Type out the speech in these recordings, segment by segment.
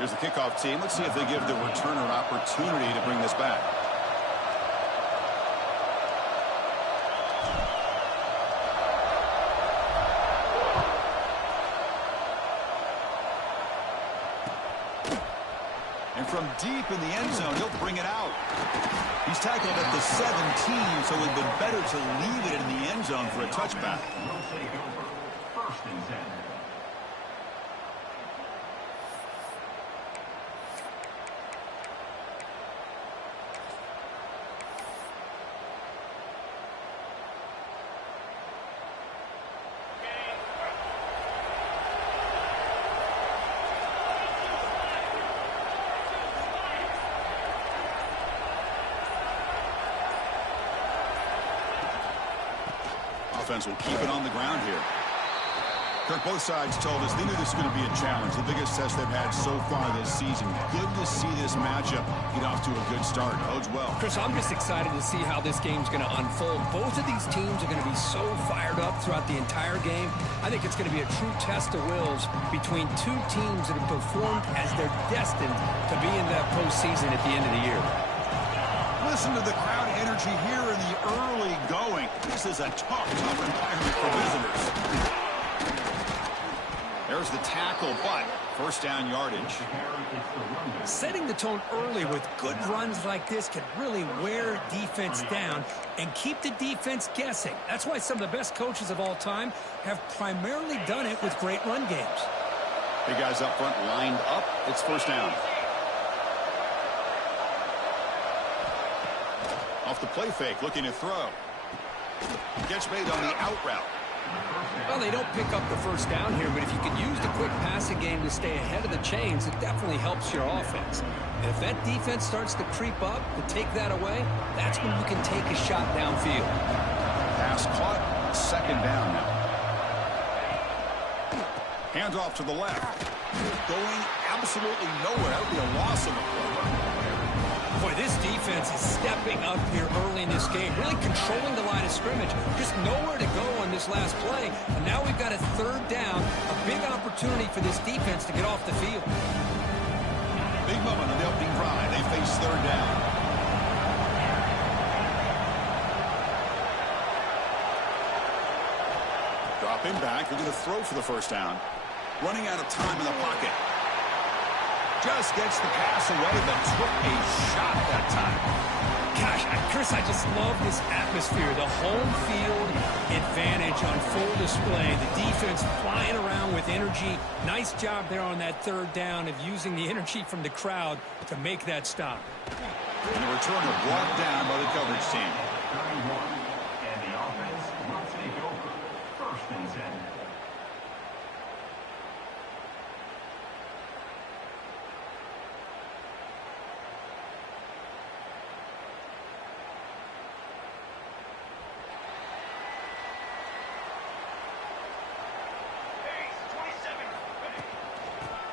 Here's the kickoff team. Let's see if they give the returner opportunity to bring this back. And from deep in the end zone, he'll bring it out. He's tackled at the 17, so it would have been better to leave it in the end zone for a touchback. First and 10. Offense will keep it on the ground here. Kirk, both sides told us they knew this was going to be a challenge, the biggest test they've had so far this season. Good to see this matchup get off to a good start. Bodes well. Chris, I'm just excited to see how this game's going to unfold. Both of these teams are going to be so fired up throughout the entire game. I think it's going to be a true test of wills between two teams that have performed as they're destined to be in that postseason at the end of the year. Listen to the crowd energy here in the early going. This is a tough environment for visitors. There's the tackle, but first down yardage. Setting the tone early with good runs like this can really wear defense down and keep the defense guessing. That's why some of the best coaches of all time have primarily done it with great run games. Big guys up front lined up. It's first down. Off the play fake, looking to throw. Catch made on the out route. Well, they don't pick up the first down here, but if you can use the quick passing game to stay ahead of the chains, it definitely helps your offense. And if that defense starts to creep up, to take that away, that's when you can take a shot downfield. Pass caught, second down now. Hands off to the left. Going absolutely nowhere. That would be a loss of a play. Boy, this defense is stepping up here early in this game, really controlling the line of scrimmage. Just nowhere to go on this last play. And now we've got a third down, a big opportunity for this defense to get off the field. Big moment on the opening drive. They face third down. Dropping back. They're going to throw for the first down. Running out of time in the pocket. Just gets the pass away, but took a shot that time. Gosh, Chris, I just love this atmosphere. The home field advantage on full display. The defense flying around with energy. Nice job there on that third down of using the energy from the crowd to make that stop. And the returner brought down by the coverage team. And the offense will take over. First and 10.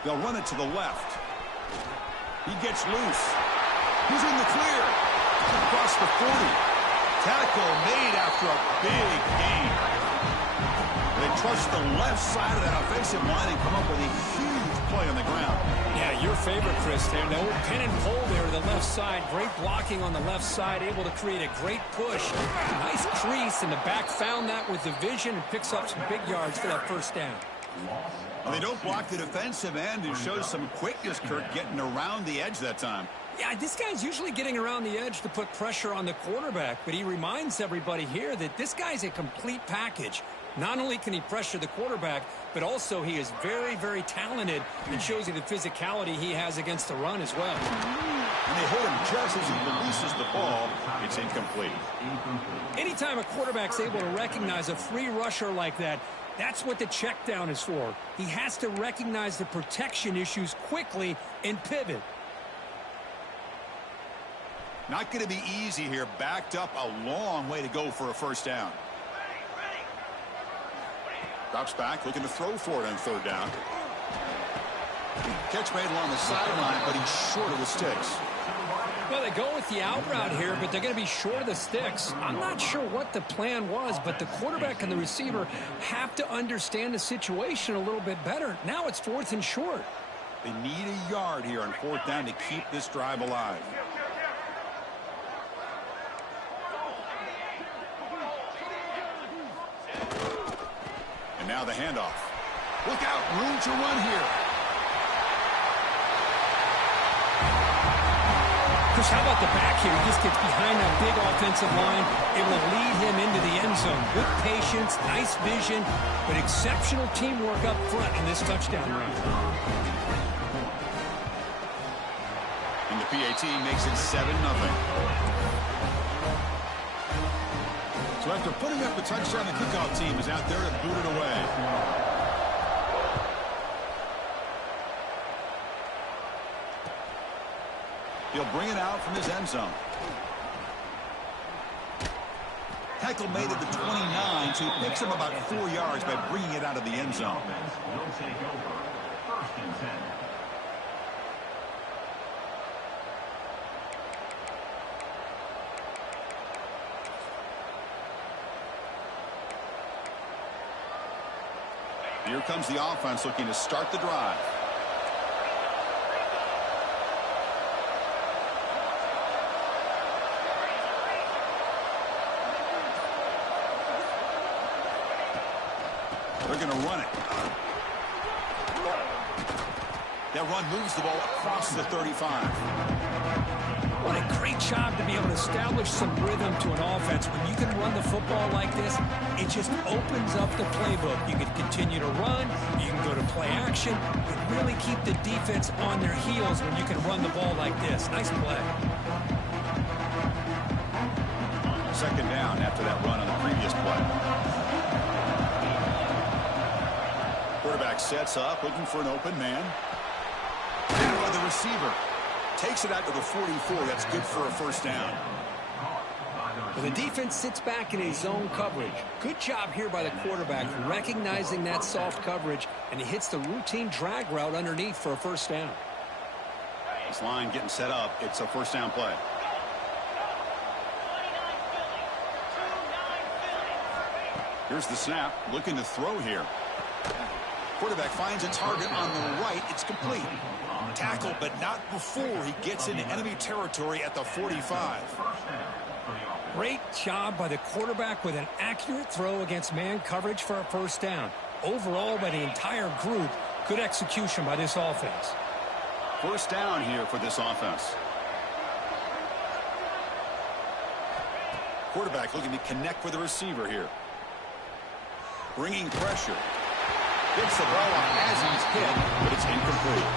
They'll run it to the left. He gets loose. He's in the clear. Across the 40. Tackle made after a big gain. They trust the left side of that offensive line and come up with a huge play on the ground. Yeah, your favorite, Chris, there. No pin and pull there to the left side. Great blocking on the left side, able to create a great push. Nice crease, and the back found that with the vision and picks up some big yards for that first down. Well, they don't block the defensive end and shows some quickness, Kirk, getting around the edge that time. Yeah, this guy's usually getting around the edge to put pressure on the quarterback, but he reminds everybody here that this guy's a complete package. Not only can he pressure the quarterback, but also he is very, very talented and shows you the physicality he has against the run as well. And they hit him just as he releases the ball. It's incomplete. Anytime a quarterback's able to recognize a free rusher like that, that's what the check down is for. He has to recognize the protection issues quickly and pivot. Not going to be easy here. Backed up a long way to go for a first down. Drops back, looking to throw for it on third down. Catch made along the sideline, but he's short of the sticks. Well, they go with the out route here, but they're going to be short of the sticks. I'm not sure what the plan was, but the quarterback and the receiver have to understand the situation a little bit better. Now it's fourth and short. They need a yard here on 4th down to keep this drive alive. And now the handoff. Look out, room to run here. Chris, how about the back here? He just gets behind that big offensive line. It will lead him into the end zone. Good patience, nice vision, but exceptional teamwork up front on this touchdown run. And the PAT makes it 7-0. So after putting up the touchdown, the kickoff team is out there to boot it away. He'll bring it out from his end zone. Tackle made at the 29, so he picks him about 4 yards by bringing it out of the end zone. Will take over. 1st and 10. Here comes the offense looking to start the drive. They're going to run it. That run moves the ball across the 35. What a great job to be able to establish some rhythm to an offense. When you can run the football like this, it just opens up the playbook. You can continue to run. You can go to play action. You really keep the defense on their heels when you can run the ball like this. Nice play. 2nd down after that run on the previous play. Quarterback sets up, looking for an open man. And by the receiver. Takes it out to the 44. That's good for a 1st down. Well, the defense sits back in a zone coverage. Good job here by the quarterback, recognizing that soft coverage, and he hits the routine drag route underneath for a 1st down. This line getting set up. It's a 1st down play. Here's the snap. Looking to throw here. Quarterback finds a target on the right. It's complete. Tackle, but not before he gets into enemy territory at the 45. Great job by the quarterback with an accurate throw against man coverage for a 1st down. Overall, by the entire group, good execution by this offense. 1st down here for this offense. Quarterback looking to connect with the receiver here. Bringing pressure. Gets the ball off as he's hit, but it's incomplete.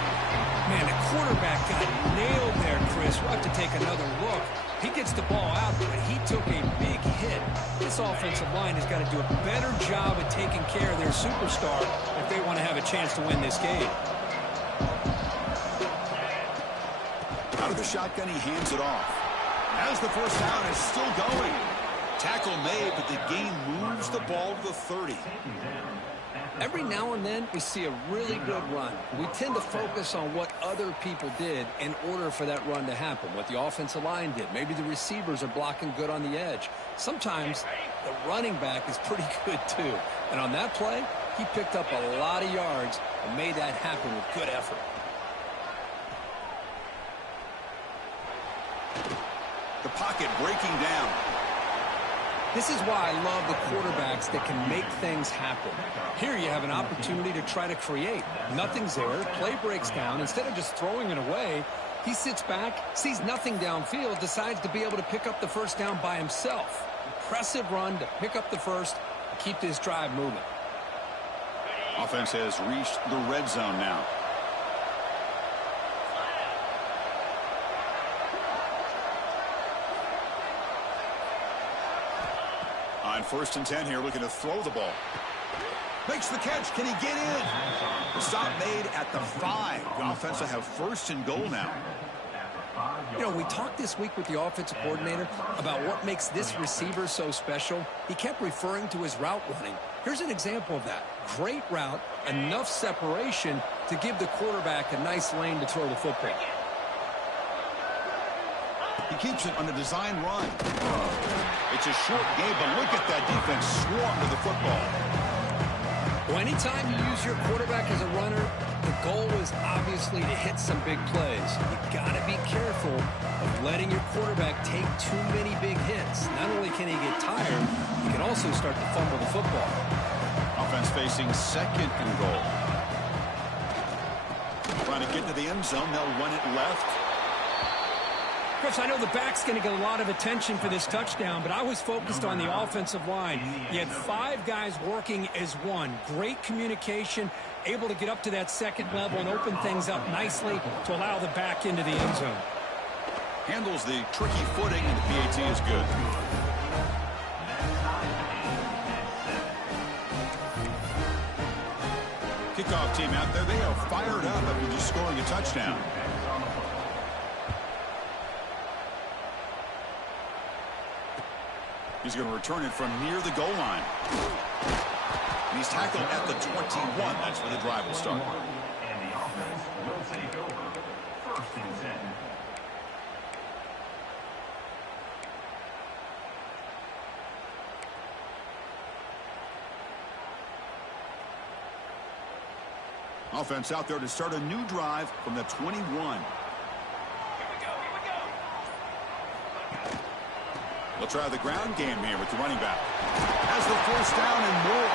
Man, the quarterback got nailed there, Chris. We'll have to take another look. He gets the ball out, but he took a big hit. This offensive line has got to do a better job at taking care of their superstar if they want to have a chance to win this game. Out of the shotgun, he hands it off. As the 1st down is still going. Tackle made, but the game moves the ball to the 30. Every now and then, we see a really good run. We tend to focus on what other people did in order for that run to happen, what the offensive line did. Maybe the receivers are blocking good on the edge. Sometimes the running back is pretty good, too. And on that play, he picked up a lot of yards and made that happen with good effort. The pocket breaking down. This is why I love the quarterbacks that can make things happen. Here you have an opportunity to try to create. Nothing's there. Play breaks down. Instead of just throwing it away, he sits back, sees nothing downfield, decides to be able to pick up the 1st down by himself. Impressive run to pick up the 1st and keep this drive moving. Offense has reached the red zone now. On 1st and 10 here, looking to throw the ball. Makes the catch. Can he get in? The stop made at the 5. The offense will have 1st and goal now. You know, we talked this week with the offensive coordinator about what makes this receiver so special. He kept referring to his route running. Here's an example of that. Great route, enough separation to give the quarterback a nice lane to throw the football. He keeps it on a design run. It's a short game, but look at that defense swarm to the football. Well, anytime you use your quarterback as a runner, The goal is obviously to hit some big plays. You got to be careful of letting your quarterback take too many big hits. Not only can he get tired, he can also start to fumble the football. Offense facing second and goal. Trying to get to the end zone. They'll run it left. Chris, I know the back's going to get a lot of attention for this touchdown, but I was focused on the offensive line. You had 5 guys working as one. Great communication, able to get up to that second level and open things up nicely to allow the back into the end zone. Handles the tricky footing, and the PAT is good. Kickoff team out there, they are fired up after just scoring a touchdown. He's going to return it from near the goal line. And he's tackled at the 21. That's where the drive will start. And the offense will take over. 1st and 10. Offense out there to start a new drive from the 21. They'll try the ground game here with the running back. Has the 1st down and more.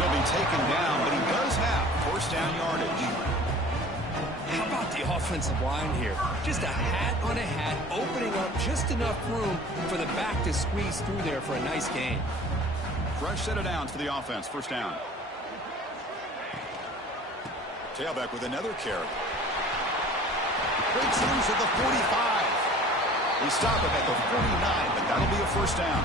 He'll be taken down, but he does have 1st down yardage. How about the offensive line here? Just a hat on a hat, opening up just enough room for the back to squeeze through there for a nice gain. Fresh set of downs for the offense. 1st down. Tailback with another carry. Breaks loose at the 45. We stop him at the 49, but that'll be a 1st down.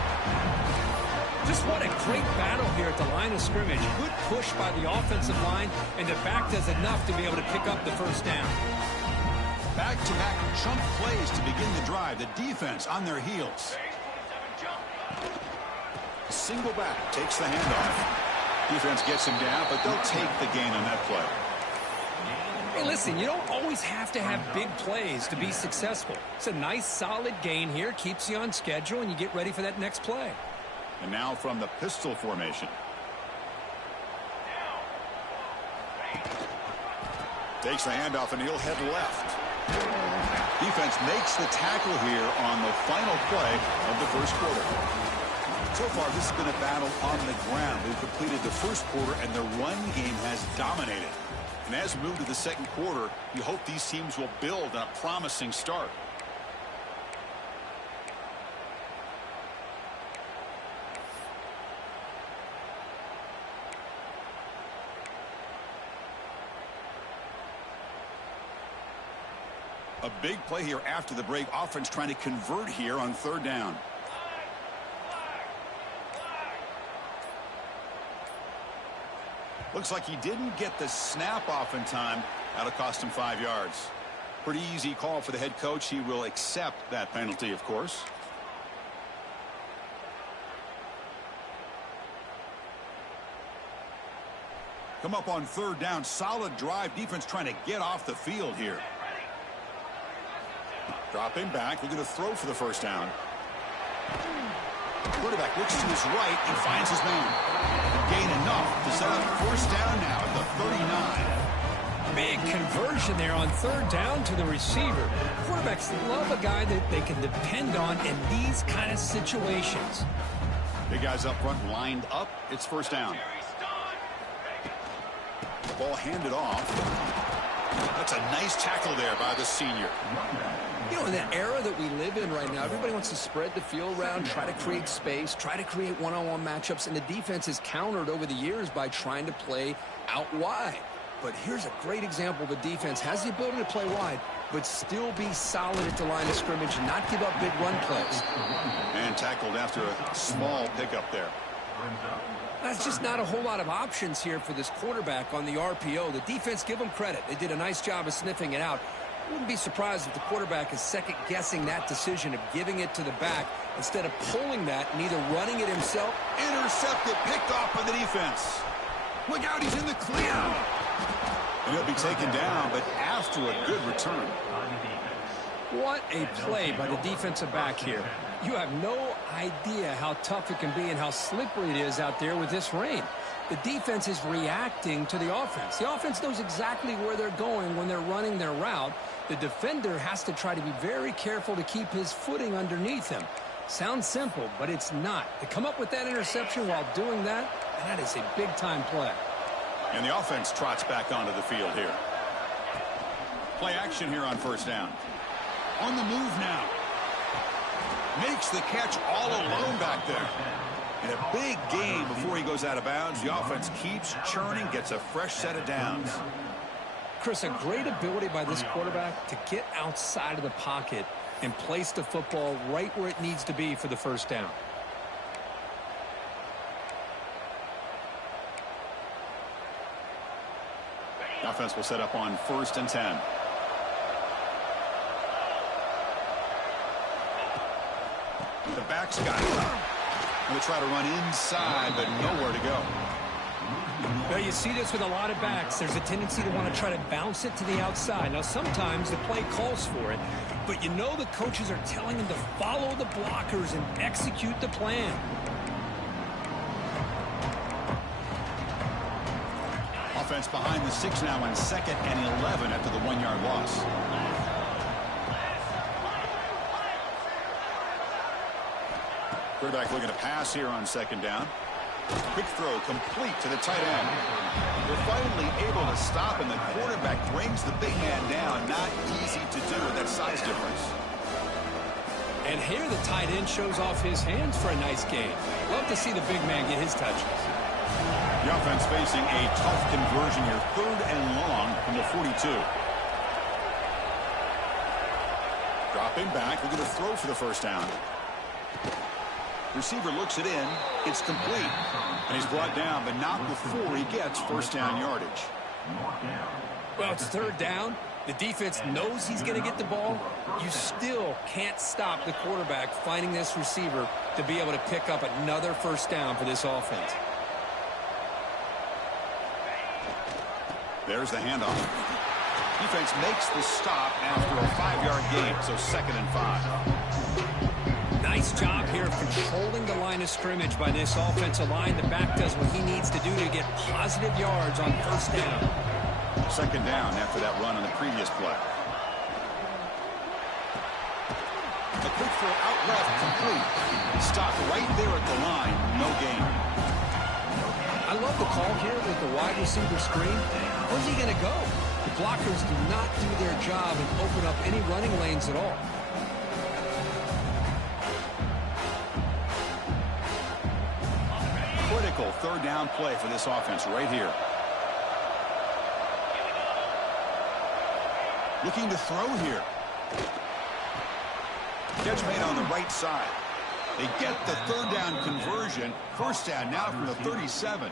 Just what a great battle here at the line of scrimmage. Good push by the offensive line, and the back does enough to be able to pick up the 1st down. Back-to-back chunk plays to begin the drive. The defense on their heels. Single back takes the handoff. Defense gets him down, but they'll take the gain on that play. Hey, listen, you don't always have to have big plays to be successful. It's a nice, solid gain here. Keeps you on schedule, and you get ready for that next play. And now from the pistol formation. Takes the handoff, and he'll head left. Defense makes the tackle here on the final play of the 1st quarter. So far, this has been a battle on the ground. They've completed the 1st quarter, and the run game has dominated. And as we move to the 2nd quarter, you hope these teams will build on a promising start. A big play here after the break. Offense trying to convert here on 3rd down. Looks like he didn't get the snap off in time. That'll cost him 5 yards. Pretty easy call for the head coach. He will accept that penalty, of course. Come up on 3rd down. Solid drive. Defense trying to get off the field here. Drop him back. Looking to throw for the 1st down. Quarterback looks to his right and finds his man. Gain enough to set up 1st down now at the 39. Big conversion there on 3rd down to the receiver. Quarterbacks love a guy that they can depend on in these kind of situations. Big guys up front lined up. It's 1st down. The ball handed off. That's a nice tackle there by the senior. You know, in that era that we live in right now, everybody wants to spread the field around, try to create space, try to create one-on-one matchups, and the defense is countered over the years by trying to play out wide. But here's a great example. The defense has the ability to play wide, but still be solid at the line of scrimmage and not give up big run plays. And tackled after a small pickup there. That's just not a whole lot of options here for this quarterback on the RPO. The defense, give them credit. They did a nice job of sniffing it out. Wouldn't be surprised if the quarterback is second-guessing that decision of giving it to the back instead of pulling that and either running it himself. Intercepted, picked off by the defense. Look out, he's in the clear. And he'll be taken down, but after a good return. What a play by the defensive back here. You have no idea how tough it can be and how slippery it is out there with this rain. The defense is reacting to the offense. The offense knows exactly where they're going when they're running their route. The defender has to try to be very careful to keep his footing underneath him. Sounds simple, but it's not. To come up with that interception while doing that, that is a big-time play. And the offense trots back onto the field here. Play action here on first down. On the move now. Makes the catch all alone back there. In a big game before he goes out of bounds, the offense keeps churning, gets a fresh set of downs. Chris, a great ability by this quarterback to get outside of the pocket and place the football right where it needs to be for the first down. The offense will set up on 1st and 10. The back's got it. Going to try to run inside, but nowhere to go. Well, you see this with a lot of backs. There's a tendency to want to try to bounce it to the outside. Now, sometimes the play calls for it, but you know the coaches are telling them to follow the blockers and execute the plan. Offense behind the 6 now on 2nd and 11 after the 1-yard loss. Quarterback looking to pass here on 2nd down. Quick throw complete to the tight end. They're finally able to stop, and the quarterback brings the big man down. Not easy to do with that size difference. And here the tight end shows off his hands for a nice gain. Love to see the big man get his touches. The offense facing a tough conversion here. 3rd and long from the 42. Dropping back, looking to throw for the first down. Receiver looks it in. It's complete. And he's brought down, but not before he gets first down yardage. Well, it's 3rd down. The defense knows he's going to get the ball. You still can't stop the quarterback finding this receiver to be able to pick up another first down for this offense. There's the handoff. Defense makes the stop after a 5-yard gain, so 2nd and 5. Nice job here of controlling the line of scrimmage by this offensive line. The back does what he needs to do to get positive yards on first down. 2nd down after that run on the previous play. A quick throw out left, complete. Stop right there at the line, no gain. I love the call here with the wide receiver screen. Where's he going to go? The blockers do not do their job and open up any running lanes at all. Critical 3rd down play for this offense right here. Looking to throw here. Catch made on the right side. They get the 3rd down conversion. First down now from the 37.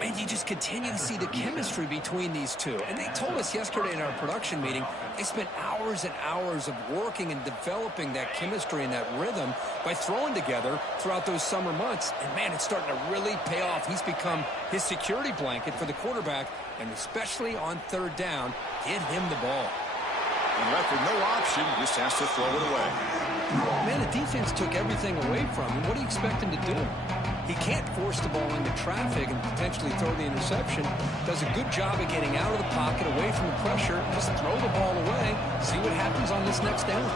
And you just continue to see the chemistry between these two. And they told us yesterday in our production meeting, they spent hours and hours of working and developing that chemistry and that rhythm by throwing together throughout those summer months. And, man, it's starting to really pay off. He's become his security blanket for the quarterback, and especially on 3rd down, get him the ball. And left with no option, just has to throw it away. Man, the defense took everything away from him. What do you expect him to do? He can't force the ball into traffic and potentially throw the interception. Does a good job of getting out of the pocket, away from the pressure. Just throw the ball away. See what happens on this next down.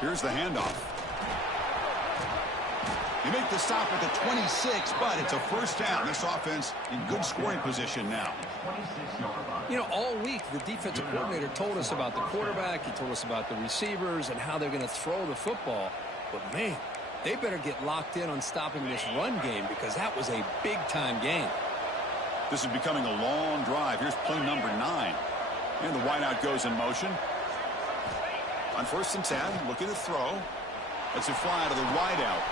Here's the handoff. You make the stop at the 26, but it's a first down. This offense in good scoring position now. You know, all week the defensive coordinator told us about the quarterback. He told us about the receivers and how they're going to throw the football. But, man, they better get locked in on stopping this run game because that was a big-time game. This is becoming a long drive. Here's play number 9. And the wideout goes in motion. On 1st and 10, looking to throw. Let's it fly to the wideout.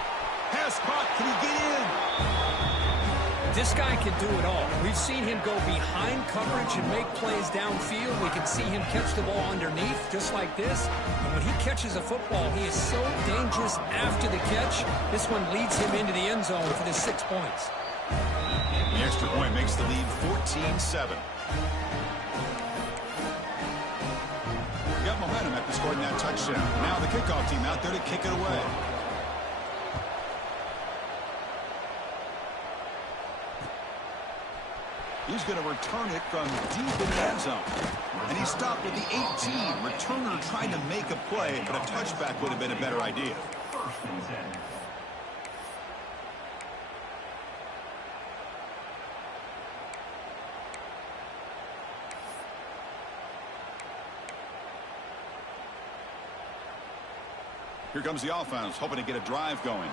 Pass caught. Can he get in? This guy can do it all. We've seen him go behind coverage and make plays downfield. We can see him catch the ball underneath just like this. And when he catches a football, he is so dangerous after the catch. This one leads him into the end zone for the 6 points. The extra point makes the lead 14-7. Got momentum after scoring that touchdown. Now the kickoff team out there to kick it away. who's going to return it from deep in the end zone. And he stopped at the 18. Returner trying to make a play, but a touchback would have been a better idea. First and 10. Here comes the offense, hoping to get a drive going.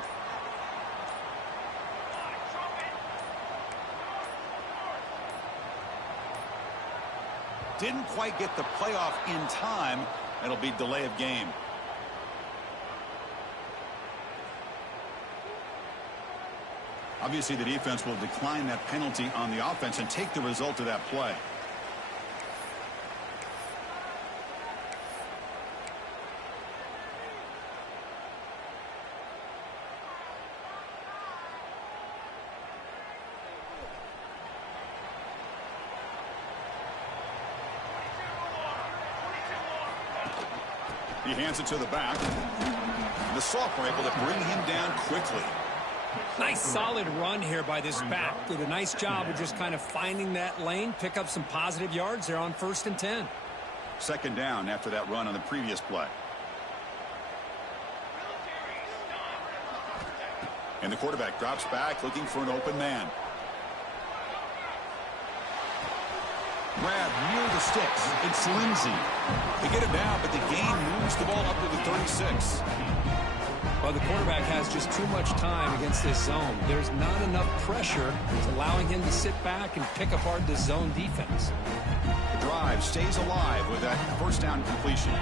Didn't quite get the playoff in time. It'll be delay of game. Obviously, the defense will decline that penalty on the offense and take the result of that play. He hands it to the back. And the sophomore able to bring him down quickly. Nice solid run here by this back. Did a nice job of just kind of finding that lane, pick up some positive yards there on 1st and 10. Second down after that run on the previous play. And the quarterback drops back looking for an open man. Grab near the sticks. It's Lindsey. They get him down, but the gain moves the ball up to the 36. Well, the quarterback has just too much time against this zone. There's not enough pressure. It's allowing him to sit back and pick apart this zone defense. The drive stays alive with that first down completion.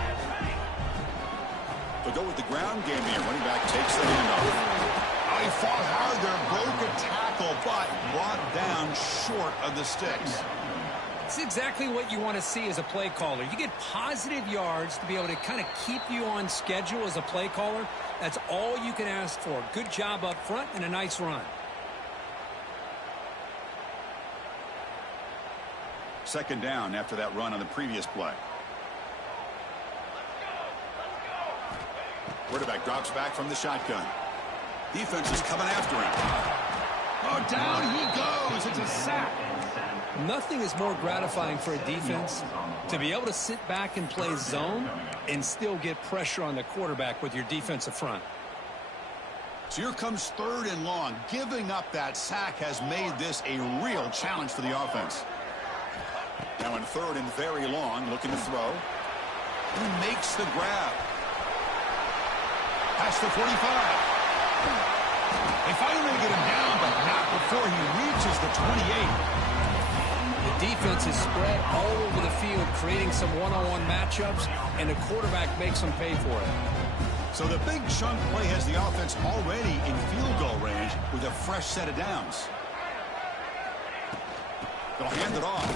They'll go with the ground game here. Running back takes the handoff. Oh, he fought hard there, broke a tackle, but brought down short of the sticks. It's exactly what you want to see as a play caller. You get positive yards to be able to kind of keep you on schedule as a play caller. That's all you can ask for. Good job up front and a nice run. Second down after that run on the previous play. Quarterback drops back from the shotgun. Defense is coming after him. Oh, down he goes. It's a sack. Nothing is more gratifying for a defense to be able to sit back and play zone and still get pressure on the quarterback with your defensive front. So here comes 3rd and long. Giving up that sack has made this a real challenge for the offense. Now in 3rd and very long, looking to throw. He makes the grab. Past the 45. They finally get him down, but not before he reaches the 28. The defense is spread all over the field, creating some one-on-one matchups, and the quarterback makes them pay for it. So the big chunk play has the offense already in field goal range with a fresh set of downs. They'll hand it off,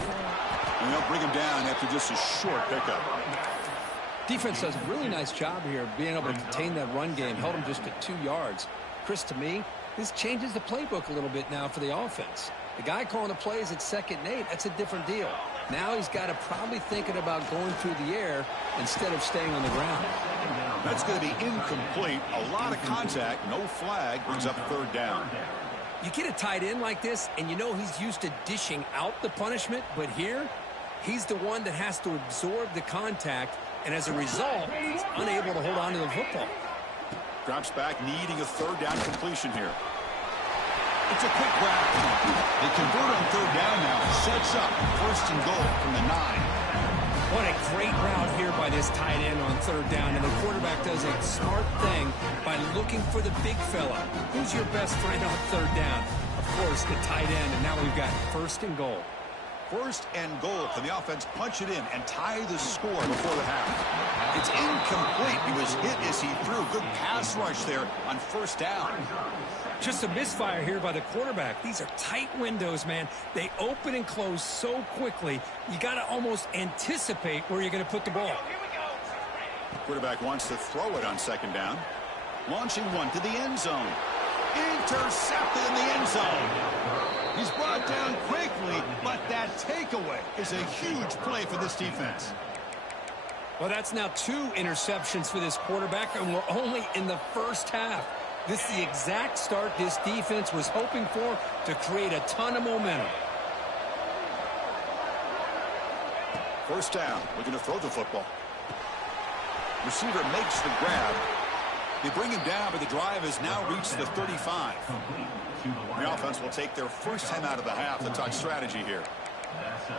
and they'll bring him down after just a short pickup. Defense does a really nice job here of being able to contain that run game, held him just at 2 yards. Chris, to me, this changes the playbook a little bit now for the offense. The guy calling the plays at 2nd and 8, that's a different deal. Now he's got to probably thinking about going through the air instead of staying on the ground. That's going to be incomplete. A lot of contact, no flag, brings up 3rd down. You get a tight end like this, and you know he's used to dishing out the punishment, but here, he's the one that has to absorb the contact, and as a result, he's unable to hold on to the football. Drops back, needing a 3rd down completion here. It's a quick grab. They convert on 3rd down now. Sets up 1st and goal from the 9. What a great route here by this tight end on 3rd down. And the quarterback does a smart thing by looking for the big fella. Who's your best friend on 3rd down? Of course, the tight end. And now we've got 1st and goal. 1st and goal. Can the offense punch it in and tie the score before the half? It's incomplete. He was hit as he threw. Good pass rush there on 1st down. Just a misfire here by the quarterback. These are tight windows, man. They open and close so quickly, you got to almost anticipate where you're going to put the ball. Quarterback wants to throw it on 2nd down. Launching one to the end zone. Intercepted in the end zone. He's brought down quickly, but that takeaway is a huge play for this defense. Well, that's now 2 interceptions for this quarterback, and we're only in the first half. This is the exact start this defense was hoping for to create a ton of momentum. First down, looking to throw the football. Receiver makes the grab. They bring him down, but the drive has now reached the 35. The offense will take their first time out of the half to talk strategy here.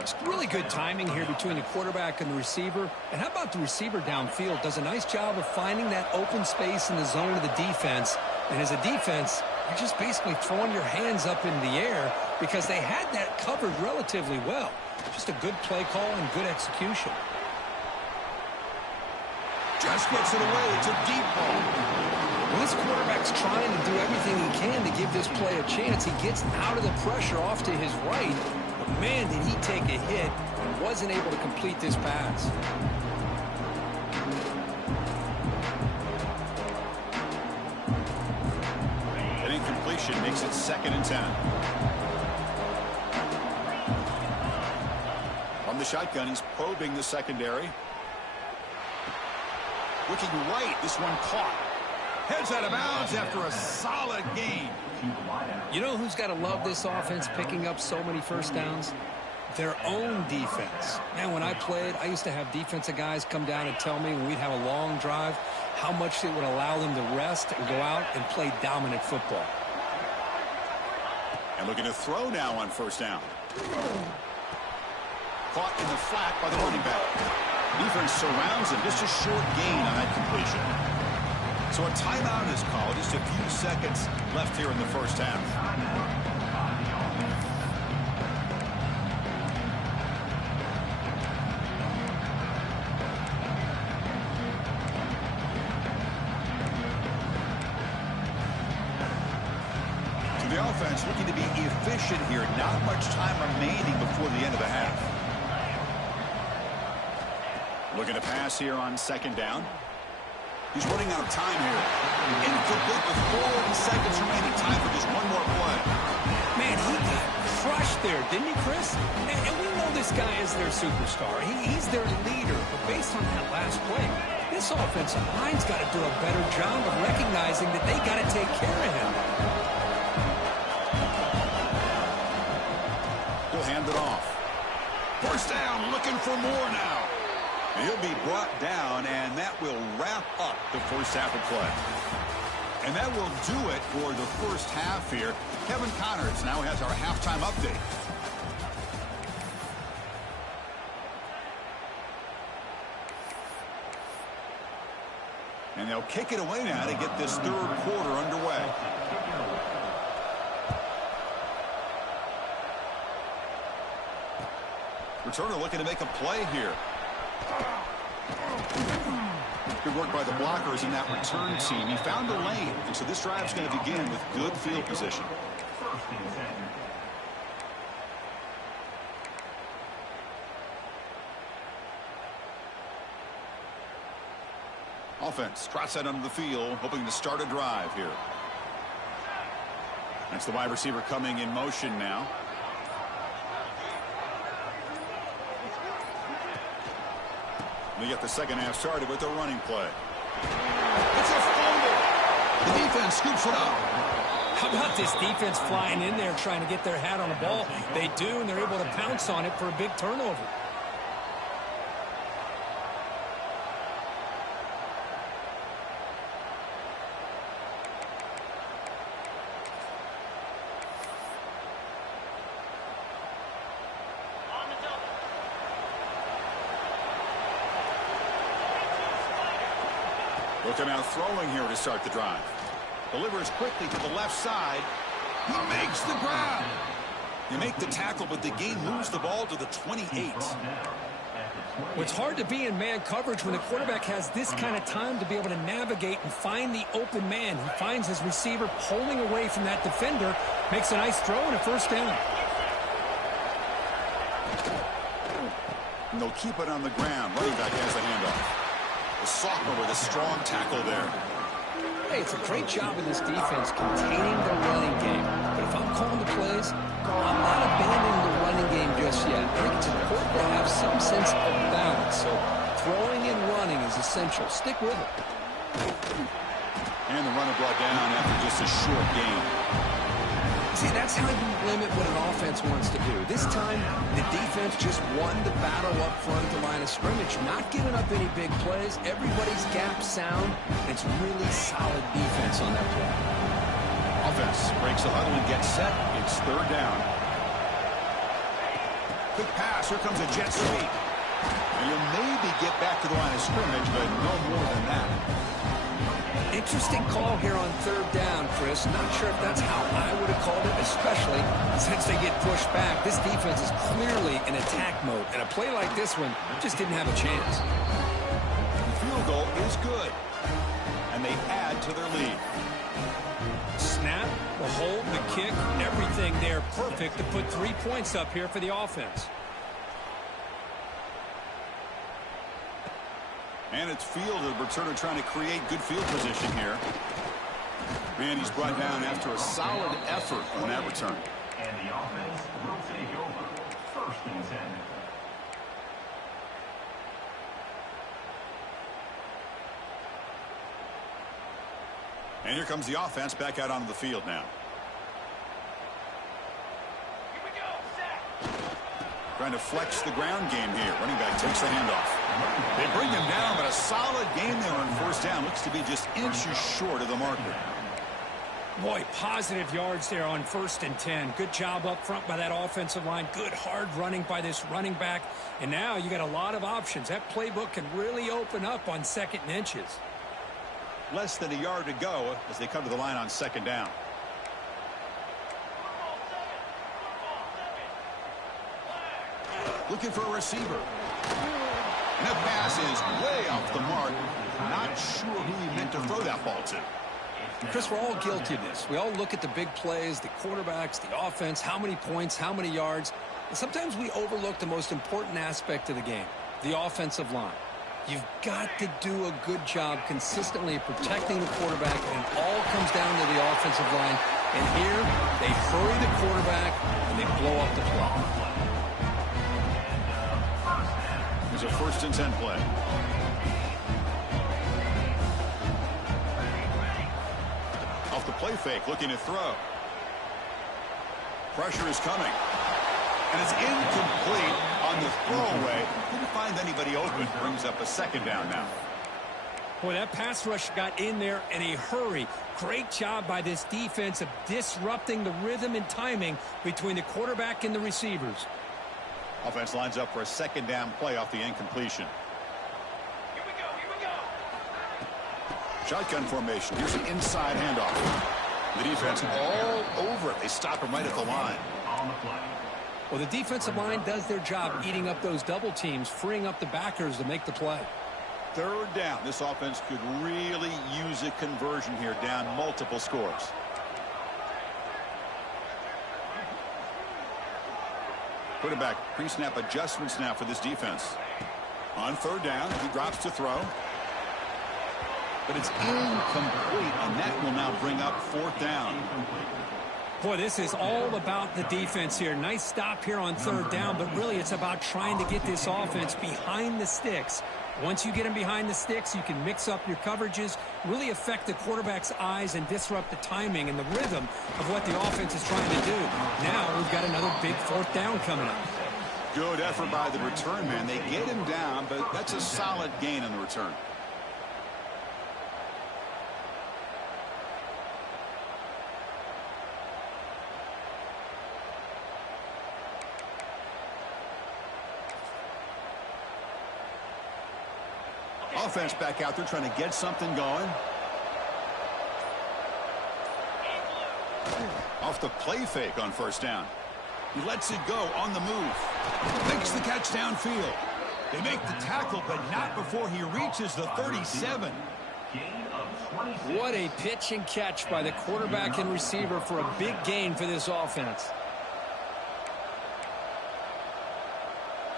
It's really good timing here between the quarterback and the receiver. And how about the receiver downfield? Does a nice job of finding that open space in the zone of the defense. And as a defense, you're just basically throwing your hands up in the air because they had that covered relatively well. Just a good play call and good execution. Just gets it away. It's a deep ball. Well, this quarterback's trying to do everything he can to give this play a chance. He gets out of the pressure off to his right. But, man, did he take a hit and wasn't able to complete this pass. An incompletion makes it 2nd and 10. From the shotgun, he's probing the secondary. Looking right, this one caught. Heads out of bounds after a solid gain. You know who's got to love this offense picking up so many first downs? Their own defense. Man, when I played, I used to have defensive guys come down and tell me when we'd have a long drive how much it would allow them to rest and go out and play dominant football. And looking to throw now on first down. Caught in the flat by the running back. Defense surrounds him. Just a short gain on that completion. So a timeout is called. Just a few seconds left here in the first half. So the offense looking to be efficient here. Not much time remaining before the end of the half. Looking to pass here on 2nd down. He's running out of time here. Incomplete with 4 seconds remaining. Time for just one more play. Man, he got crushed there, didn't he, Chris? And we know this guy is their superstar. He's their leader. But based on that last play, this offensive line's got to do a better job of recognizing that they got to take care of him. He'll hand it off. First down, looking for more now. He'll be brought down, and that will wrap up the first half of play. And that will do it for the first half here. Kevin Connors now has our halftime update. And they'll kick it away now to get this 3rd quarter underway. Returner looking to make a play here. Good work by the blockers in that return team. He found the lane, and so this drive's going to begin with good field position. Offense trots that under the field, hoping to start a drive here. That's the wide receiver coming in motion now. They get the second half started with a running play. It's a fumble. The defense scoops it up. How about this defense flying in there trying to get their hat on the ball? They do, and they're able to pounce on it for a big turnover. Looking out throwing here to start the drive. Delivers quickly to the left side. He makes the grab. They make the tackle, but the gain moves the ball to the 28. Well, it's hard to be in man coverage when the quarterback has this kind of time to be able to navigate and find the open man. He finds his receiver pulling away from that defender, makes a nice throw and a first down. And they'll keep it on the ground. Running back has the handoff. The sophomore with a strong tackle there. Hey, it's a great job in this defense containing the running game. But if I'm calling the plays, I'm not abandoning the running game just yet. I think it's important to have some sense of balance. So throwing and running is essential. Stick with it. And the runner brought down after just a short gain. See, that's how you limit what an offense wants to do. This time, the defense just won the battle up front at the line of scrimmage. Not giving up any big plays. Everybody's gap sound. It's really solid defense on that play. Offense breaks the huddle and gets set. It's third down. Quick pass. Here comes a jet sweep. And you'll maybe get back to the line of scrimmage, but no more than that. Interesting call here on third down, Chris. Not sure if that's how I would have called it, especially since they get pushed back. This defense is clearly in attack mode, and a play like this one just didn't have a chance. The field goal is good, and they add to their lead. Snap, the hold, the kick, everything there perfect to put 3 points up here for the offense. And it's fielded. Returner trying to create good field position here. Man, he's brought down after a solid effort on that return. And the offense will take over. First and 10. And here comes the offense back out onto the field now. Trying to flex the ground game here. Running back takes the handoff. They bring him down, but a solid game there on first down. Looks to be just inches short of the marker. Boy, positive yards there on 1st and 10. Good job up front by that offensive line. Good hard running by this running back. And now you got a lot of options. That playbook can really open up on 2nd and inches. Less than a yard to go as they come to the line on 2nd down. Looking for a receiver. And that pass is way off the mark. Not sure who he meant to throw that ball to. Chris, we're all guilty of this. We all look at the big plays, the quarterbacks, the offense, how many points, how many yards. And sometimes we overlook the most important aspect of the game, the offensive line. You've got to do a good job consistently protecting the quarterback, and it all comes down to the offensive line. And here, they hurry the quarterback, and they blow up the play. There's a 1st and 10 play. Off the play fake, looking to throw. Pressure is coming. And it's incomplete on the throwaway. Couldn't find anybody open. Brings up a 2nd down now. Boy, that pass rush got in there in a hurry. Great job by this defense of disrupting the rhythm and timing between the quarterback and the receivers. Offense lines up for a 2nd down play off the incompletion. Here we go. Shotgun formation. Here's an inside handoff. The defense all over it. They stop him right at the line. On the play. Well, the defensive line does their job eating up those double teams, freeing up the backers to make the play. 3rd down. This offense could really use a conversion here, down multiple scores. Quarterback pre-snap adjustments now for this defense. On 3rd down, he drops to throw. But it's incomplete, and that will now bring up 4th down. Boy, this is all about the defense here. Nice stop here on 3rd down, but really it's about trying to get this offense behind the sticks. Once you get them behind the sticks, you can mix up your coverages, really affect the quarterback's eyes and disrupt the timing and the rhythm of what the offense is trying to do. Now we've got another big 4th down coming up. Good effort by the return man. They get him down, but that's a solid gain on the return. Offense back out there trying to get something going. Off the play fake on 1st down. He lets it go on the move. Makes the catch downfield. They make the tackle, but not before he reaches the 37. What a pitch and catch by the quarterback and receiver for a big gain for this offense.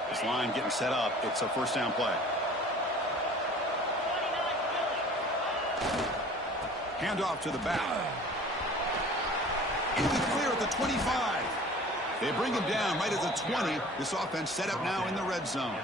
This line getting set up. It's a 1st down play. Handoff to the back. In the clear at the 25. They bring him down right at the 20. This offense set up now in the red zone.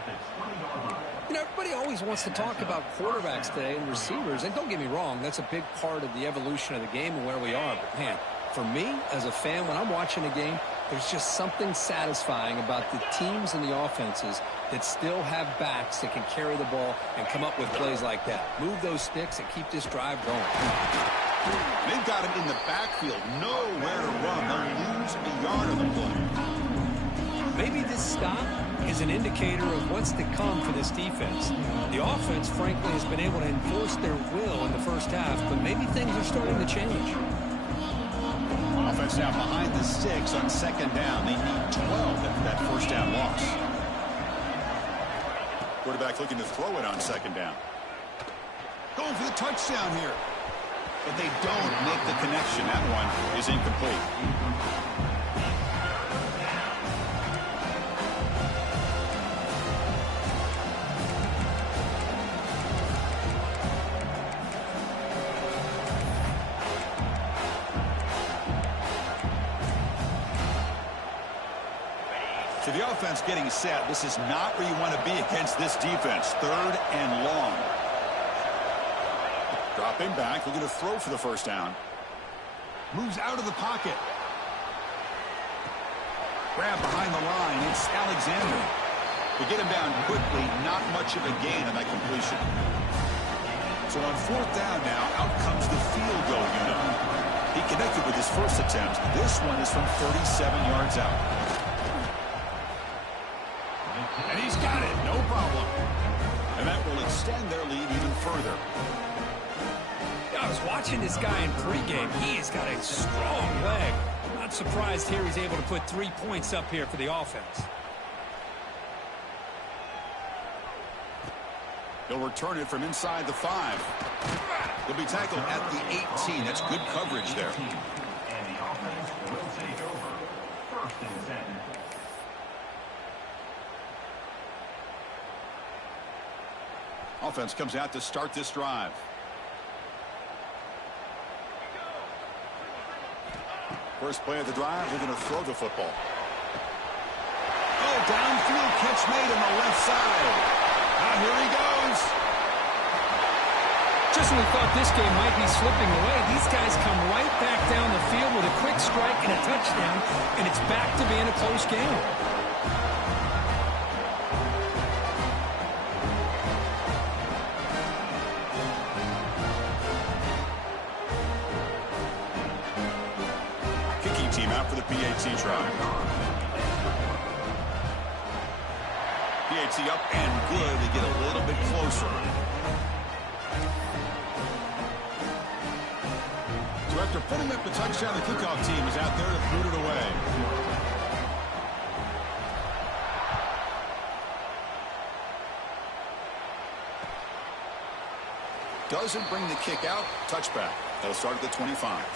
You know, everybody always wants to talk about quarterbacks today and receivers. And don't get me wrong, that's a big part of the evolution of the game and where we are. But, man, For me, as a fan, when I'm watching a game, there's just something satisfying about the teams and the offenses that still have backs that can carry the ball and come up with plays like that. Move those sticks and keep this drive going. They've got him in the backfield. Nowhere to run. They'll lose a yard of the play. Maybe this stop is an indicator of what's to come for this defense. The offense, frankly, has been able to enforce their will in the first half, but maybe things are starting to change. Offense now behind the 6 on second down. They need 12 after that first down loss. Quarterback looking to throw it on second down. Going for the touchdown here. But they don't make the connection. That one is incomplete. So the offense getting set. This is not where you want to be against this defense. 3rd and long. Dropping back, looking to throw for the first down. Moves out of the pocket. Grab behind the line. It's Alexander. To get him down quickly, not much of a gain on that completion. So on 4th down now, out comes the field goal unit. He connected with his first attempt. This one is from 37 yards out. And he's got it, no problem. And that will extend their lead even further. I was watching this guy in pregame. He has got a strong leg. Not surprised here he's able to put 3 points up here for the offense. He'll return it from inside the 5. He'll be tackled at the 18. That's good coverage there. And the offense will take over. 1st and 10. Offense comes out to start this drive. First play of the drive, we're going to throw the football. Oh, downfield catch made on the left side. Now here he goes. Just when we thought this game might be slipping away, these guys come right back down the field with a quick strike and a touchdown, and it's back to being a close game. Team out for the PAT try. PAT up and good. They get a little bit closer. So after putting up the touchdown, the kickoff team is out there to boot it away. Doesn't bring the kick out. Touchback. They'll start at the 25.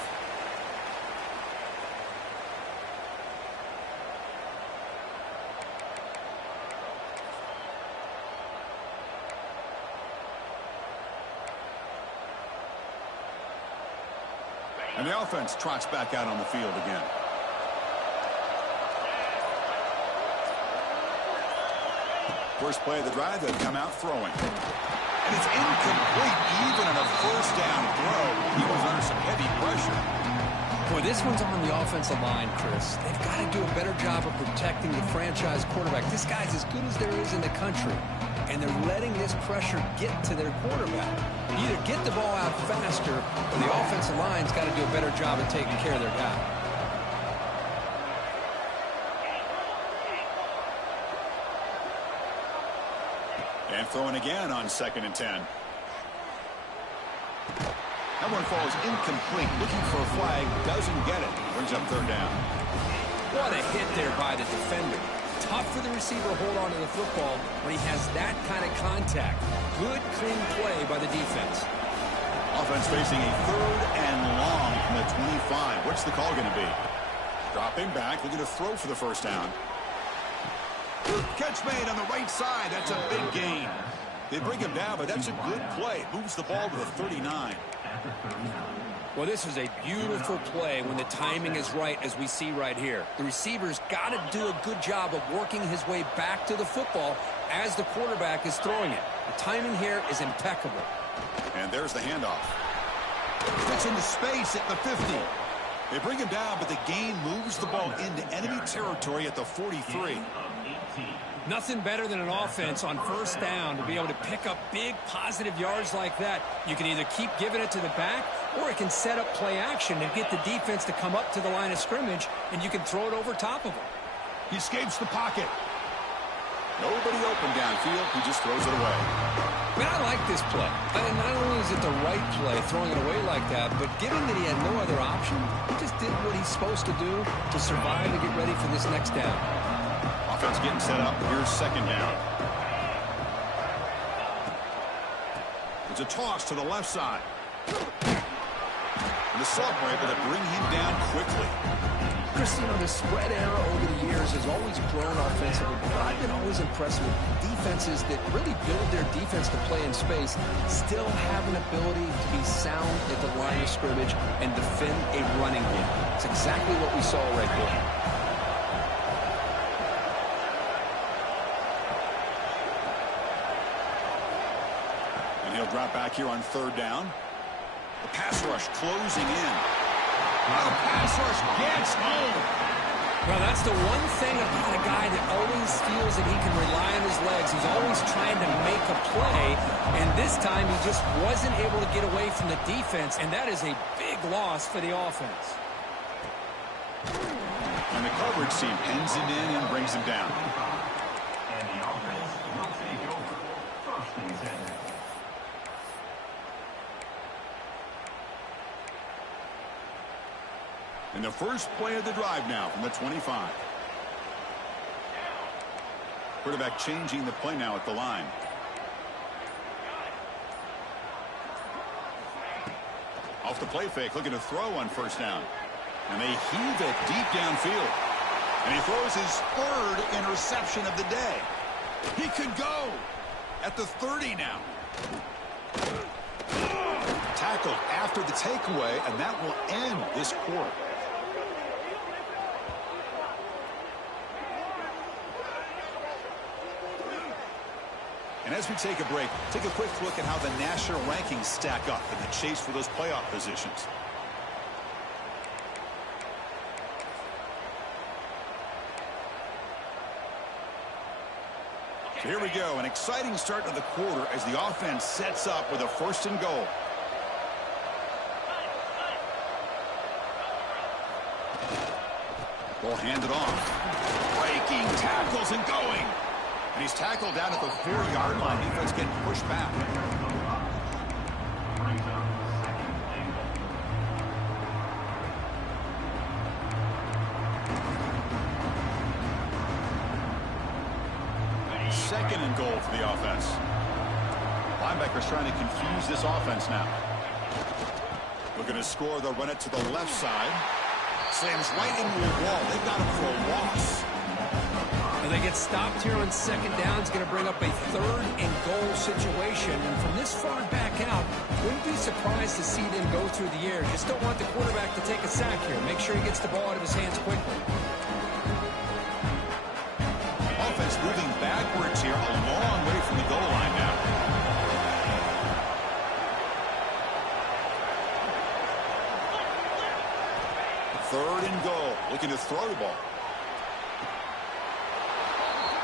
And the offense trots back out on the field again. First play of the drive, they've come out throwing. And it's incomplete, even on a first down throw. He was under some heavy pressure. Boy, this one's on the offensive line, Chris. They've got to do a better job of protecting the franchise quarterback. This guy's as good as there is in the country. And they're letting this pressure get to their quarterback. Either get the ball out faster, or the offensive line's got to do a better job of taking care of their guy. And throwing again on 2nd and 10. That one falls incomplete. Looking for a flag, doesn't get it. Brings up 3rd down. What a hit there by the defender. Tough for the receiver to hold on to the football when he has that kind of contact. Good, clean play by the defense. Offense facing a 3rd and long from the 25. What's the call going to be? Dropping back, looking to throw for the first down. Catch made on the right side. That's a big gain. They bring him down, but that's a good play. Moves the ball to the 39. Well, this is a beautiful play when the timing is right, as we see right here. The receiver's got to do a good job of working his way back to the football as the quarterback is throwing it. The timing here is impeccable. And there's the handoff. Gets into space at the 50. They bring him down, but the gain moves the ball into enemy territory at the 43. Nothing better than an offense on first down to be able to pick up big positive yards like that. You can either keep giving it to the back, or it can set up play action and get the defense to come up to the line of scrimmage, and you can throw it over top of them. He escapes the pocket. Nobody open downfield. He just throws it away. Man, I like this play. Not only is it the right play, throwing it away like that, but given that he had no other option, he just did what he's supposed to do to survive and get ready for this next down. Offense getting set up. Here's second down. It's a toss to the left side. And the Salt were able to bring him down quickly. Chris, the spread era over the years has always grown offensively, but I've been always impressed with defenses that really build their defense to play in space, still have an ability to be sound at the line of scrimmage and defend a running game. It's exactly what we saw right there. And he'll drop back here on third down. The pass rush closing in. The pass rush gets home. Well, that's the one thing about a guy that always feels that he can rely on his legs. He's always trying to make a play, and this time he just wasn't able to get away from the defense, and that is a big loss for the offense. And the coverage team pins him in and brings him down. And the offense will take over. First and 10. And the first play of the drive now from the 25. Quarterback changing the play now at the line. Off the play fake, looking to throw on first down. And they heave it deep downfield. And he throws his third interception of the day. He could go at the 30 now. Tackled after the takeaway, and that will end this quarter. And as we take a break, take a quick look at how the national rankings stack up in the chase for those playoff positions. So here we go, an exciting start to the quarter as the offense sets up with a first and goal. Ball handed off. Breaking tackles and going. And he's tackled down at the 4-yard line. Defense getting pushed back. Second and goal for the offense. Linebackers trying to confuse this offense now. Looking to score. They'll run it to the left side. Slams right into a wall. They got him for a loss. And they get stopped here on second down. It's going to bring up a third and goal situation. And from this far back out, wouldn't be surprised to see them go through the air. Just don't want the quarterback to take a sack here. Make sure he gets the ball out of his hands quickly. Offense moving backwards here, a long way from the goal line now. Third and goal, looking to throw the ball.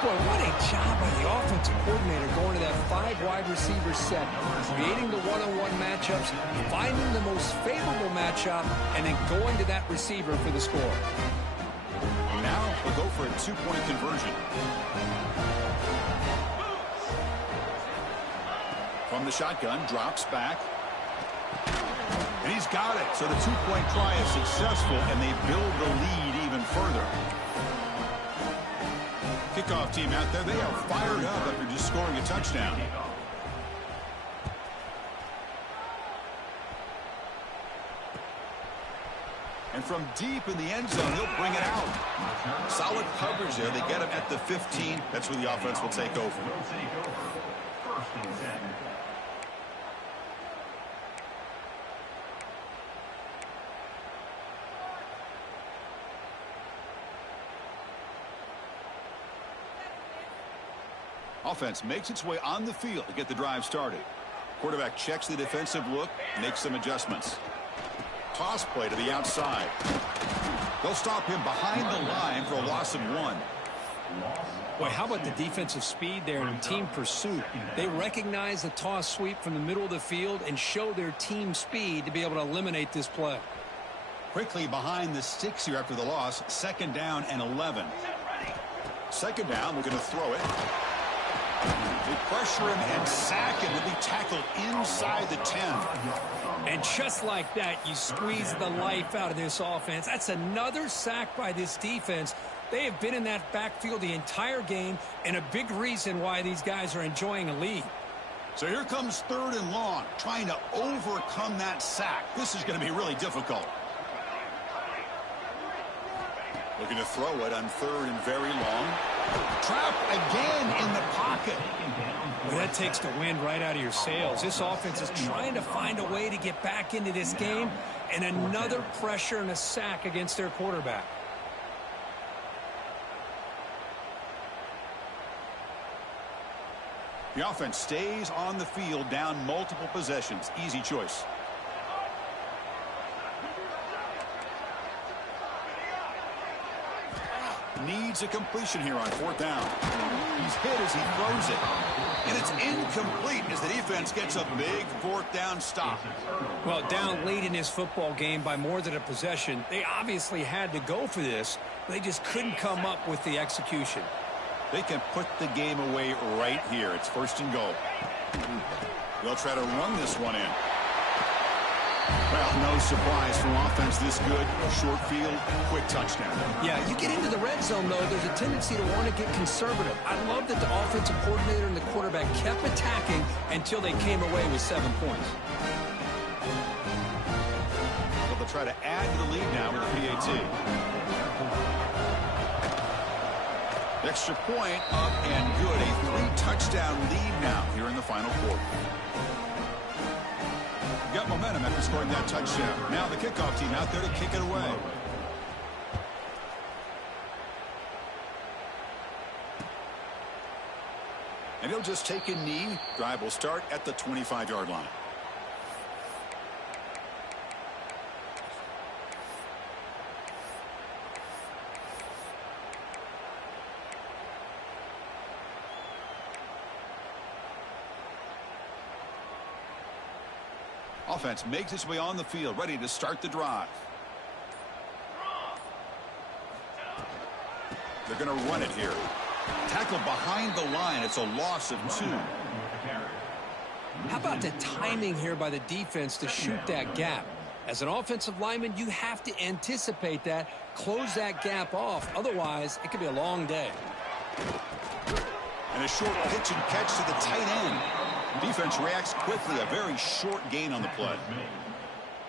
Boy, what a job by the offensive coordinator going to that 5 wide receiver set, creating the one-on-one matchups, finding the most favorable matchup, and then going to that receiver for the score. Now we'll go for a 2-point conversion. From the shotgun, drops back. And he's got it. So the 2-point try is successful, and they build the lead even further. Kickoff team out there, they are fired up after just scoring a touchdown. And from deep in the end zone, he'll bring it out. Solid coverage there. They get him at the 15. That's where the offense will take over. First and 10. Offense makes its way on the field to get the drive started. Quarterback checks the defensive look, makes some adjustments. Toss play to the outside. They'll stop him behind the line for a loss of 1. Boy, how about the defensive speed there in team pursuit? They recognize the toss sweep from the middle of the field and show their team speed to be able to eliminate this play. Quickly behind the sticks here after the loss. 2nd down and 11. 2nd down, we're going to throw it. They pressure him and sack him to be tackled inside the 10. And just like that, you squeeze the life out of this offense. That's another sack by this defense. They have been in that backfield the entire game, and a big reason why these guys are enjoying a lead. So here comes 3rd and long, trying to overcome that sack. This is going to be really difficult. Looking to throw it on 3rd and very long. Trapped again in the pocket. Well, that takes the wind right out of your sails. This offense is trying to find a way to get back into this game, and another pressure and a sack against their quarterback. The offense stays on the field, down multiple possessions. Easy choice. Needs a completion here on 4th down. He's hit as he throws it. And it's incomplete as the defense gets a big 4th down stop. Well, down late in this football game by more than a possession, they obviously had to go for this. They just couldn't come up with the execution. They can put the game away right here. It's 1st and goal. They'll try to run this one in. Well, no surprise from offense this good. Short field, quick touchdown. Yeah, you get into the red zone, though, there's a tendency to want to get conservative. I love that the offensive coordinator and the quarterback kept attacking until they came away with 7 points. So they'll try to add to the lead now with the PAT. Extra point up and good. A 3-touchdown lead now here in the final quarter. Got momentum after scoring that touchdown. Now the kickoff team out there to kick it away. And he'll just take a knee. Drive will start at the 25-yard line. Offense makes its way on the field, ready to start the drive. They're going to run it here. Tackle behind the line. It's a loss of 2. How about the timing here by the defense to shoot that gap? As an offensive lineman, you have to anticipate that, close that gap off. Otherwise, it could be a long day. And a short pitch and catch to the tight end. Defense reacts quickly. A very short gain on the play.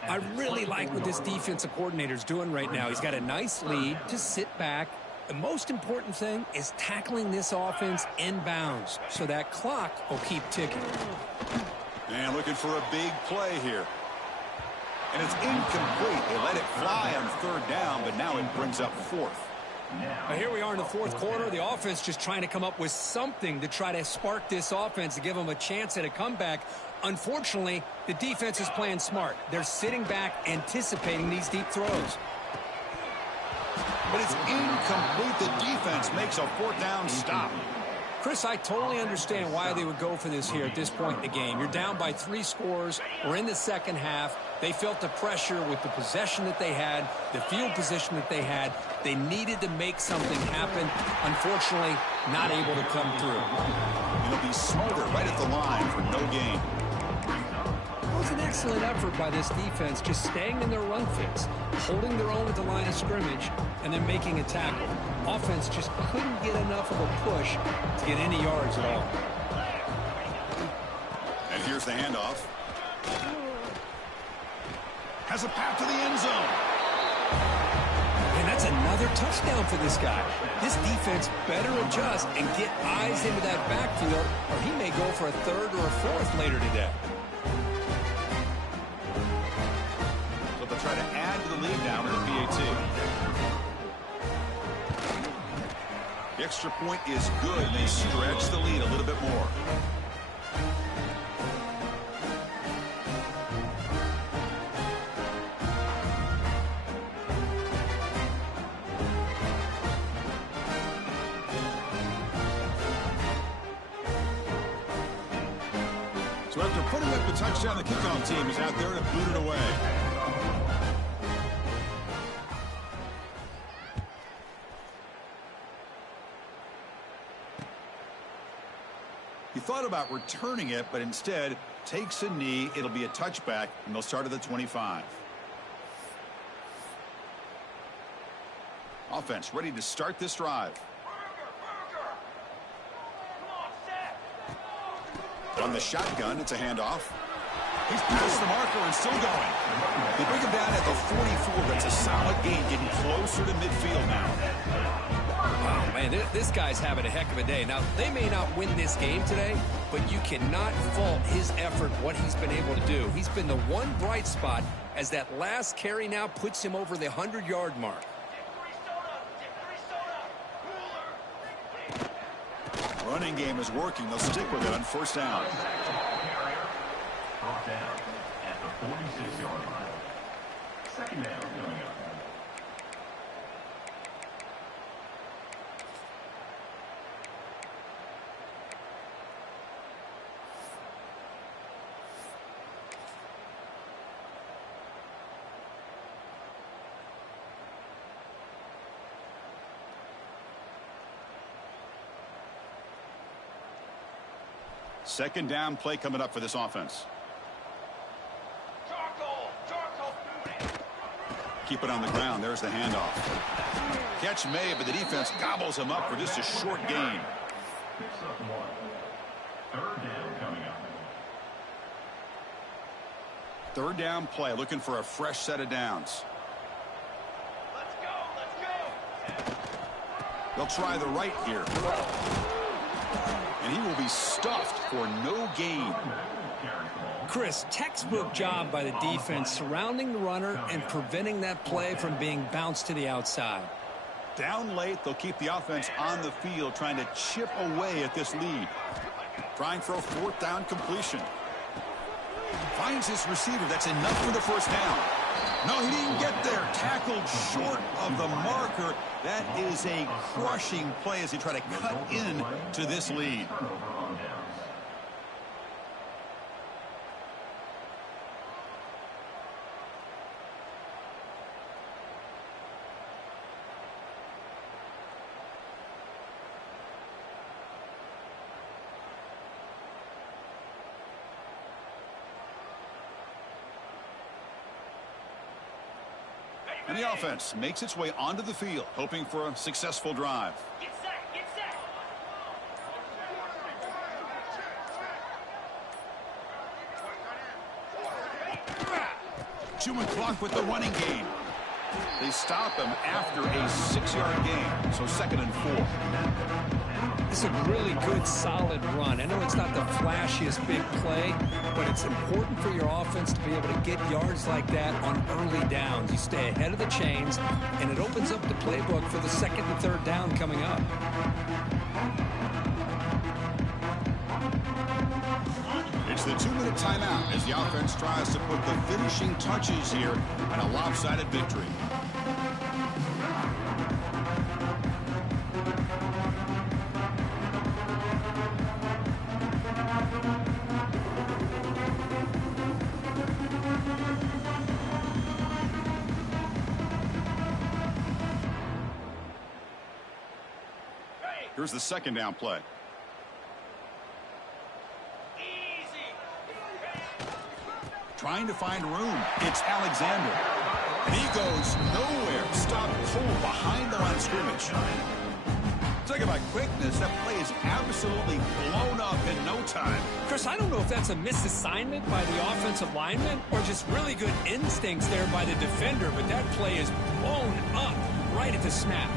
I really like what this defensive coordinator is doing right now. He's got a nice lead to sit back. The most important thing is tackling this offense inbounds so that clock will keep ticking. And looking for a big play here. And it's incomplete. They let it fly on 3rd down, but now it brings up 4th. Now here we are in the 4th quarter. The offense just trying to come up with something to try to spark this offense to give them a chance at a comeback. Unfortunately, the defense is playing smart. They're sitting back, anticipating these deep throws. But it's incomplete. The defense makes a 4th down stop. Chris, I totally understand why they would go for this here at this point in the game. You're down by 3 scores. We're in the second half. They felt the pressure with the possession that they had, the field position that they had. They needed to make something happen. Unfortunately, not able to come through. It'll be smothered right at the line for no gain. It was an excellent effort by this defense, just staying in their run fits, holding their own at the line of scrimmage, and then making a tackle. Offense just couldn't get enough of a push to get any yards at all. And here's the handoff. Has a path to the end zone. And that's another touchdown for this guy. This defense better adjust and get eyes into that backfield, or he may go for a 3rd or a 4th later today. So they'll try to add to the lead now with the PAT. The extra point is good. They stretch the lead a little bit more. Well, after putting up the touchdown, the kickoff team is out there and booted it away. He thought about returning it, but instead takes a knee. It'll be a touchback, and they'll start at the 25. Offense ready to start this drive. On the shotgun, it's a handoff. He's past the marker and still going. They bring him down at the 44. That's a solid gain, getting closer to midfield now. Wow, man, this guy's having a heck of a day. Now, they may not win this game today, but you cannot fault his effort, what he's been able to do. He's been the one bright spot as that last carry now puts him over the 100-yard mark. Running game is working. They'll stick with it on first down. Brought down at the 46-yard line. Second down coming up. Second down play coming up for this offense. Keep it on the ground. There's the handoff. Catch made, but the defense gobbles him up for just a short gain. Picks up one. Third down coming up. Third down play, looking for a fresh set of downs. Let's go. They'll try the right here. And he will be stuffed for no gain. Chris, textbook job by the defense surrounding the runner and preventing that play from being bounced to the outside. Down late, they'll keep the offense on the field, trying to chip away at this lead. Trying for a fourth down completion. Finds his receiver. That's enough for the first down. No, he didn't get there. Tackled short of the marker. That is a crushing play as they try to cut in to this lead. And the offense makes its way onto the field, hoping for a successful drive. Get set, get set. Chewing clock with the running game. They stop him after a 6-yard gain, so 2nd and 4. It's a really good, solid run. I know it's not the flashiest big play, but it's important for your offense to be able to get yards like that on early downs. You stay ahead of the chains, and it opens up the playbook for the 2nd and 3rd down coming up. It's the 2-minute timeout as the offense tries to put the finishing touches here on a lopsided victory. Here's the 2nd down play. Trying to find room. It's Alexander. And he goes nowhere. Stop cold behind the line of scrimmage. Talking about quickness, that play is absolutely blown up in no time. Chris, I don't know if that's a misassignment by the offensive lineman or just really good instincts there by the defender, but that play is blown up right at the snap.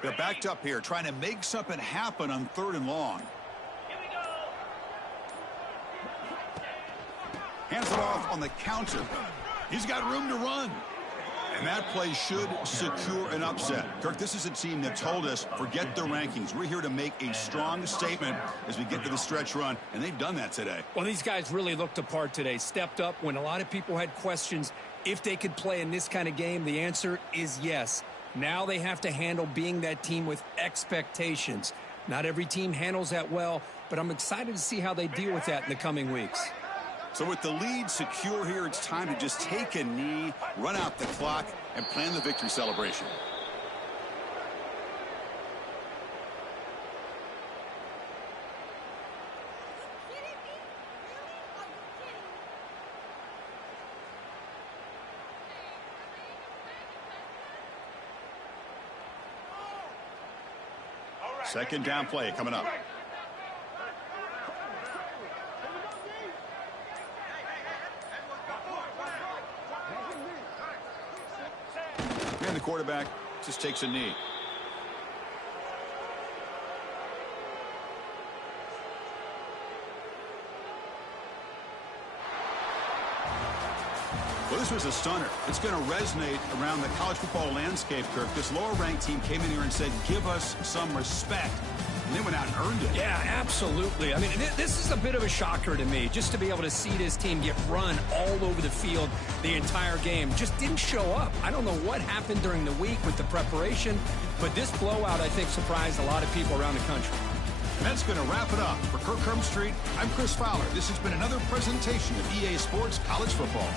They're backed up here, trying to make something happen on 3rd and long. Here we go. Hands it off on the counter. He's got room to run. And that play should secure an upset. Kirk, this is a team that told us, forget the rankings. We're here to make a strong statement as we get to the stretch run, and they've done that today. Well, these guys really looked the part today, stepped up when a lot of people had questions if they could play in this kind of game. The answer is yes. Now they have to handle being that team with expectations. Not every team handles that well, but I'm excited to see how they deal with that in the coming weeks. So with the lead secure here, it's time to just take a knee, run out the clock, and plan the victory celebration. Second down play coming up. And the quarterback just takes a knee. Well, this was a stunner. It's going to resonate around the college football landscape, Kirk. This lower-ranked team came in here and said, give us some respect. And they went out and earned it. Yeah, absolutely. I mean, this is a bit of a shocker to me, just to be able to see this team get run all over the field the entire game. Just didn't show up. I don't know what happened during the week with the preparation, but this blowout, I think, surprised a lot of people around the country. And that's going to wrap it up. For Kirk Street, I'm Chris Fowler. This has been another presentation of EA Sports College Football.